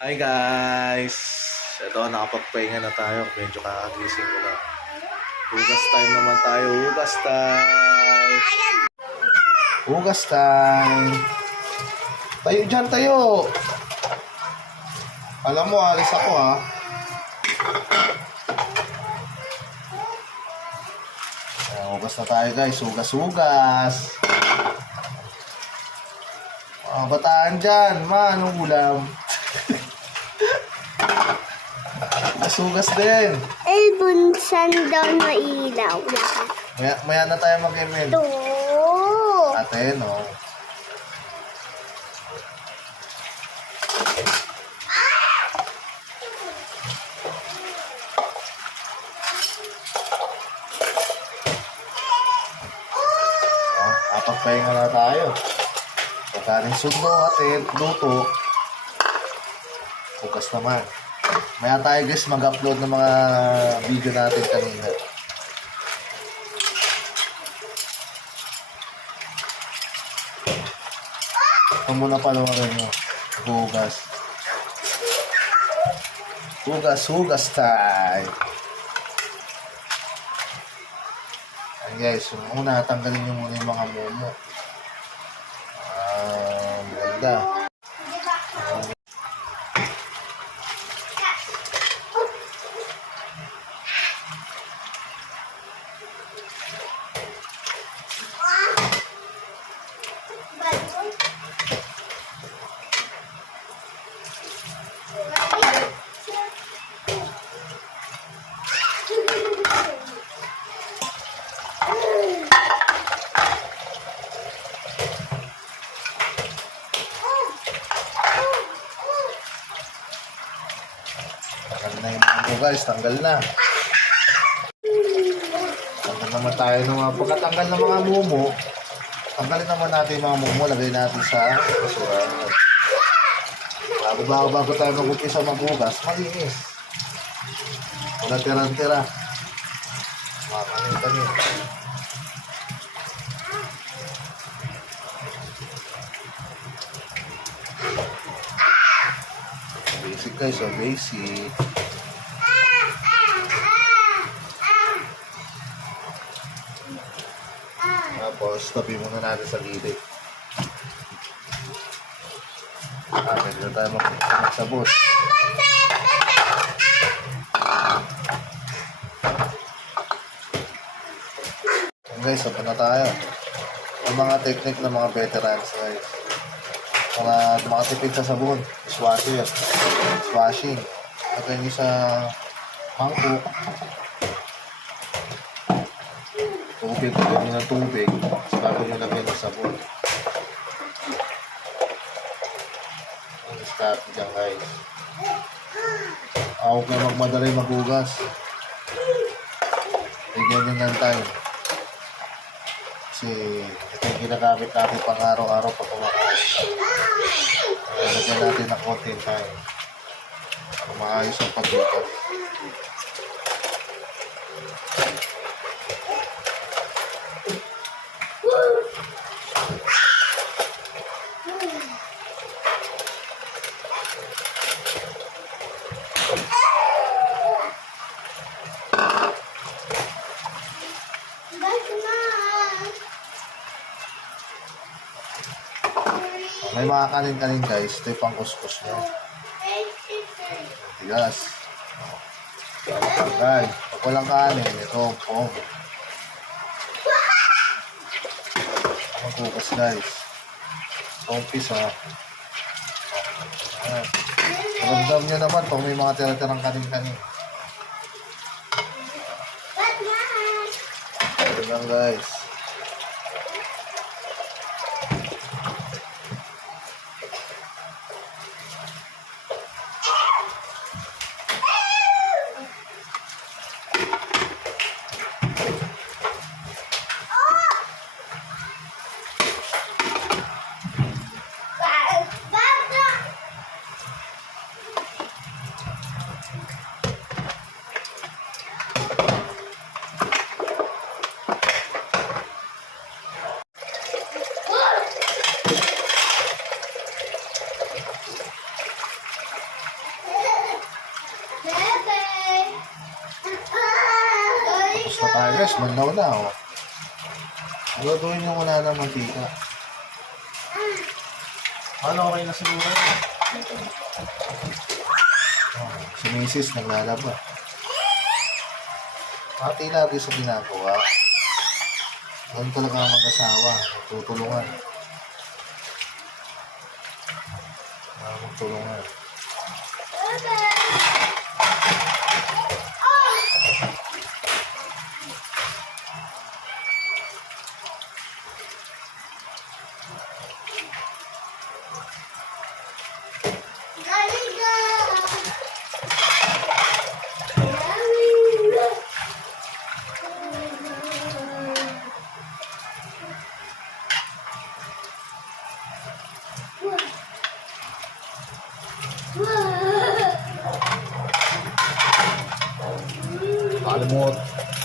Hi guys! Ito, nakapagpahinga na tayo. Medyo kakagising ko na. Hugas time naman tayo. Hugas time! Hugas time! Tayo dyan, tayo! Alam mo, alis ako ha. Hugas na tayo guys. Hugas-hugas! Mga bataan dyan. Ma, anong ulam? Hugas din. Eh, bunsan daw na ilaw. Maya na tayo mag-email. Ito. Ate, no? Kapagpahinga na tayo. Pagkaring sundo, ate, luto. Hugas naman. Maya tayo guys mag-upload ng mga video natin kanina. Ito muna pala rin mo. Hugas. Hugas time. Ayan guys, una tanggalin nyo muna yung mga momo. Maganda. Tanggal na yung mga guys, tanggal na. Tanggal naman tayo ng mga pagkatanggal ng mga mumo. Tanggalin naman natin yung mga mumo, lagay natin sa basura. Bago tayo mag-upisa maghugas, malinis. Wala tirang-tira. Makanin. Basic guys, so basic. Tapos, tabi muna natin sa gilid. Pwede na tayo magsabot. Guys, sabon na tayo. Ang mga technique ng mga veterans guys. Mga makatipid sa sabon. Dishwashing. Ito yung sa mangkok. Tubig. Lagyan nyo ng tubig. Bago nyo lagyan ng sabon. Ang start dyan guys. Huwag na magmadali maghugas. Bigyan nyo ng time. Kasi ito yung ginagamit natin pang araw-araw pag kumakain. Lagyan natin ng konting time. Para maayos ang paghugas. May mga kanin-kanin guys. Ito yung pang kuskus nyo. Tigas. Guys, pag walang kanin, ito po. Maghugas guys. Kompis ha. Ramdam nyo naman pag may mga tira-tirang kanin-kanin. Ito lang guys. na tayo guys, bandaw na oh. Lutuin nyo muna ng mantika. Ano, okay na siguro yun? Oh, si Mrs. naglalaba. Pati lagi sa ginagawa. Ganun talaga ang mag-asawa. Tutulungan. Magtulungan.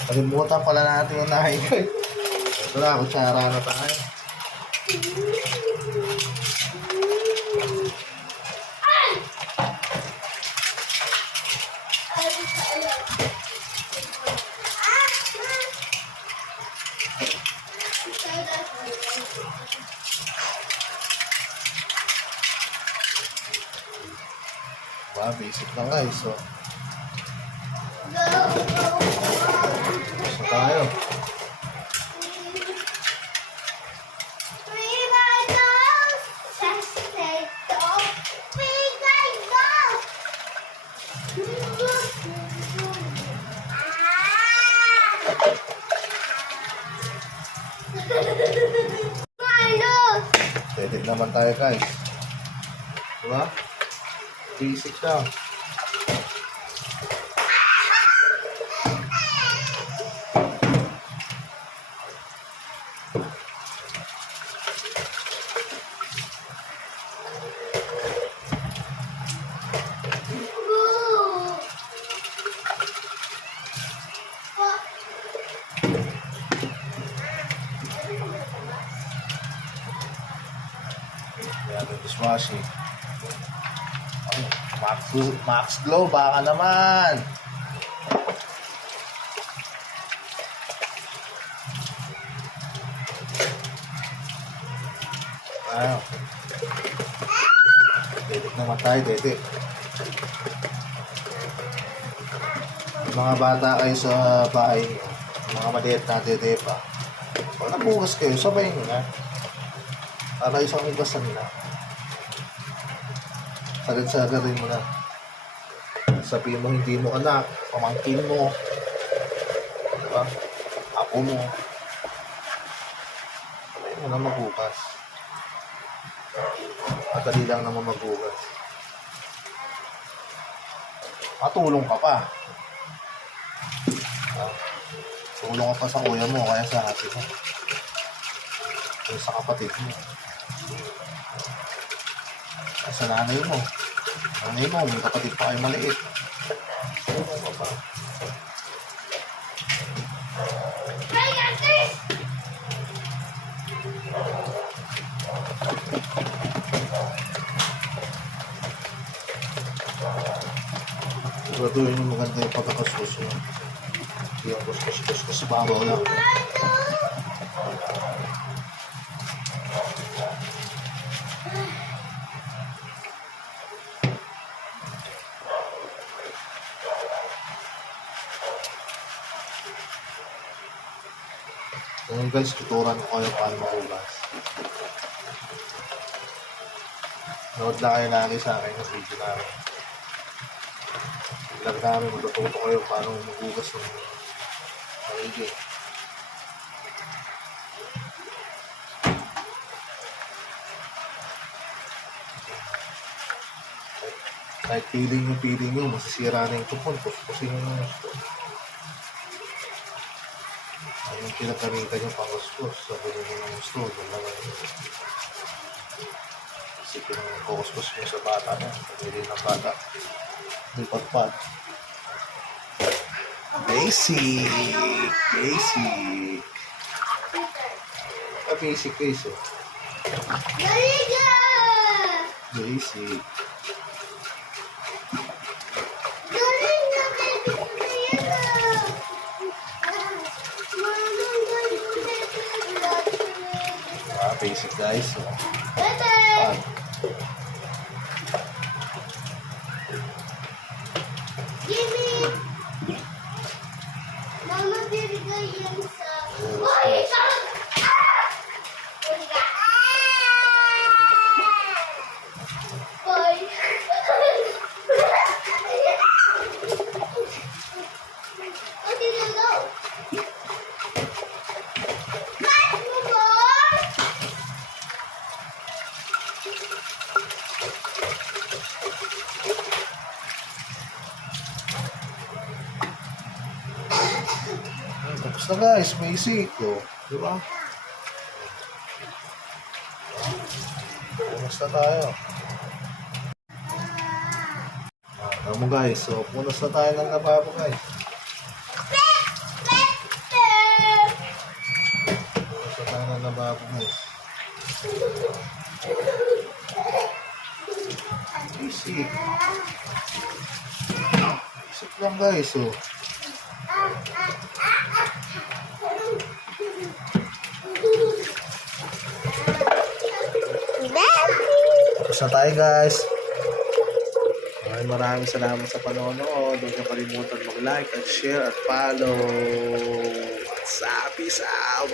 Kalimutan pala natin yung nahin ko eh. Ito na, kutsara na tayo. Wow, basic lang guys. So tayo. Edit naman tayo guys. Diba? Basic lang. Dishwashing. Ay, Max Glow, baka naman. Wow. Dedek naman tayo, dedek. Yung mga bata kayo sa bahay nyo, mga maliit na dede pa. Pag nabukas kayo, sabay nyo na. Para isang ibasan nila. Sagad-sagarin mo na. Sabihin mo hindi mo anak, pamangkin mo, diba? Apo mo. Sabay mo na magbukas. Madali lang naman magbukas. Matulong ka pa. Tulong ka pa sa kuya mo, kaya sa ate mo. Kaya sa kapatid mo. Sa nanay mo. Nanay mo, may kapatid pa kayo maliit. Tulong ka pa. Siguraduhin mo maganda yung pagkakaskus mo. Hindi yung kuskus babaw lang. Ngayon guys, tuturan ko kayo paano magugas. Nood na kayo lagi sa akin ng video namin. Vlog namin, matututo kayo paano magugas ng maigi. Kahit piling nyo, masisira na yung tupon. Puspusin nyo yung gusto. Ayun yung pinagkamitan yung pangkuspos. Sabi nyo yung gusto, doon lang yun. Isipin yung kukuspos nyo sa bata mo. Pagili ng bata. Lipad-pad. Basic! Basic! Basic guys oh. Basic. guys. Ah, Mama, bibigay yan sa... Uy! Hoy! What did you know? tapos na guys, basic. Oh. Di ba? Punas na tayo. Tama mo guys, so punas na tayo ng lababo guys. Punas na tayo ng lababo guys. Basic. Basic lang guys, oh. Tapos na tayo guys. Maraming salamat sa panonood. Huwag na kalimutan mag-like at share at follow. What's up? Peace out!